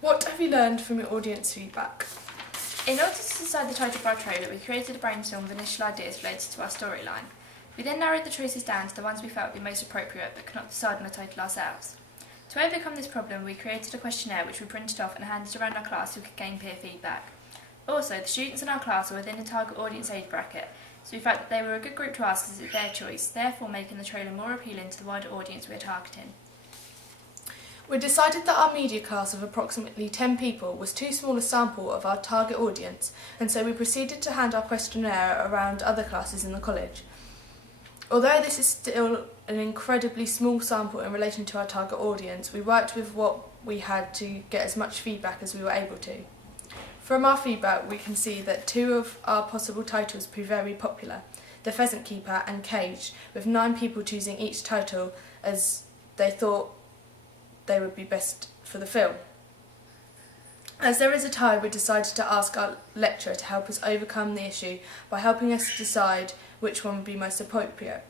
What have you learned from your audience feedback? In order to decide the title for our trailer, we created a brainstorm of initial ideas related to our storyline. We then narrowed the choices down to the ones we felt would be most appropriate but could not decide on a title ourselves. To overcome this problem, we created a questionnaire which we printed off and handed around our class so we could gain peer feedback. Also, the students in our class were within the target audience age bracket, so we felt that they were a good group to ask as it's their choice, therefore making the trailer more appealing to the wider audience we are targeting. We decided that our media class of approximately 10 people was too small a sample of our target audience, and so we proceeded to hand our questionnaire around other classes in the college. Although this is still an incredibly small sample in relation to our target audience, we worked with what we had to get as much feedback as we were able to. From our feedback, we can see that 2 of our possible titles proved very popular, The Pheasant Keeper and Caged, with 9 people choosing each title as they thought they would be best for the film. As there is a tie, we decided to ask our lecturer to help us overcome the issue by helping us decide which one would be most appropriate.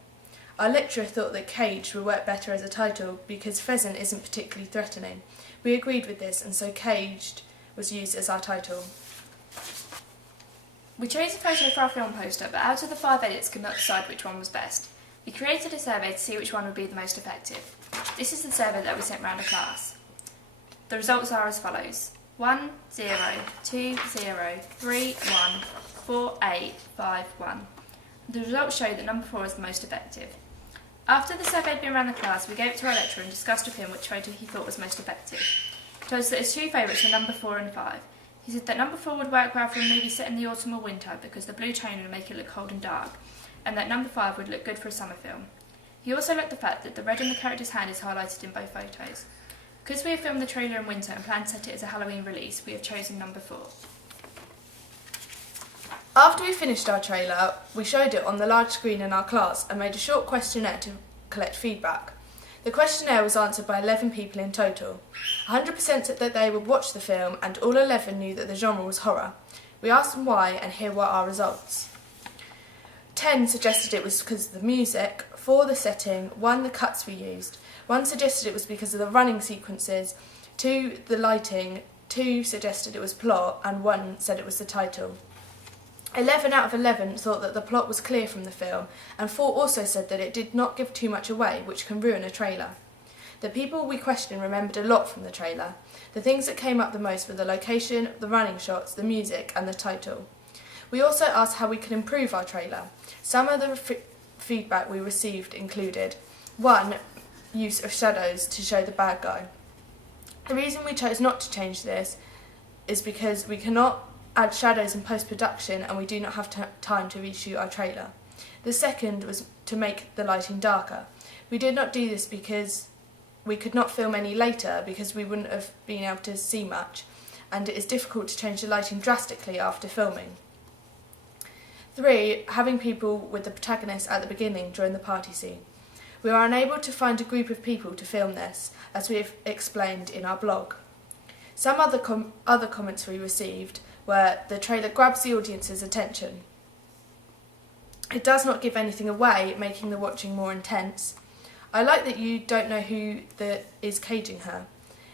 Our lecturer thought that Caged would work better as a title because pheasant isn't particularly threatening. We agreed with this, and so Caged was used as our title. We chose a photo for our film poster, but out of the 5 edits could not decide which one was best. We created a survey to see which one would be the most effective. This is the survey that we sent round the class. The results are as follows: 1, 0, 2, 0, 3, 1, 4, 8, 5, 1. The results show that number 4 is the most effective. After the survey had been around the class, we gave it to our lecturer and discussed with him which photo he thought was most effective. He told us that his 2 favourites were number 4 and 5. He said that number 4 would work well for a movie set in the autumn or winter because the blue tone would make it look cold and dark, and that number 5 would look good for a summer film. He also liked the fact that the red on the character's hand is highlighted in both photos. Because we have filmed the trailer in winter and plan to set it as a Halloween release, we have chosen number 4. After we finished our trailer, we showed it on the large screen in our class and made a short questionnaire to collect feedback. The questionnaire was answered by 11 people in total. 100% said that they would watch the film, and all 11 knew that the genre was horror. We asked them why, and here were our results. 10 suggested it was because of the music, 4 the setting, 1 the cuts we used, 1 suggested it was because of the running sequences, 2 the lighting, 2 suggested it was plot, and 1 said it was the title. 11 out of 11 thought that the plot was clear from the film, and 4 also said that it did not give too much away, which can ruin a trailer. The people we questioned remembered a lot from the trailer. The things that came up the most were the location, the running shots, the music, and the title. We also asked how we could improve our trailer. Some of the feedback we received included: 1. Use of shadows to show the bad guy. The reason we chose not to change this is because we cannot add shadows in post-production and we do not have time to reshoot our trailer. The second was to make the lighting darker. We did not do this because we could not film any later because we wouldn't have been able to see much, and it is difficult to change the lighting drastically after filming. 3. Having people with the protagonist at the beginning during the party scene. We were unable to find a group of people to film this, as we have explained in our blog. Some other comments we received were the trailer grabs the audience's attention. It does not give anything away, making the watching more intense. I like that you don't know who is caging her.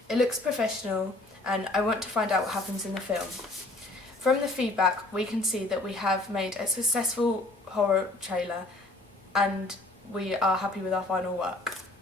It looks professional, and I want to find out what happens in the film. From the feedback, we can see that we have made a successful horror trailer, and we are happy with our final work.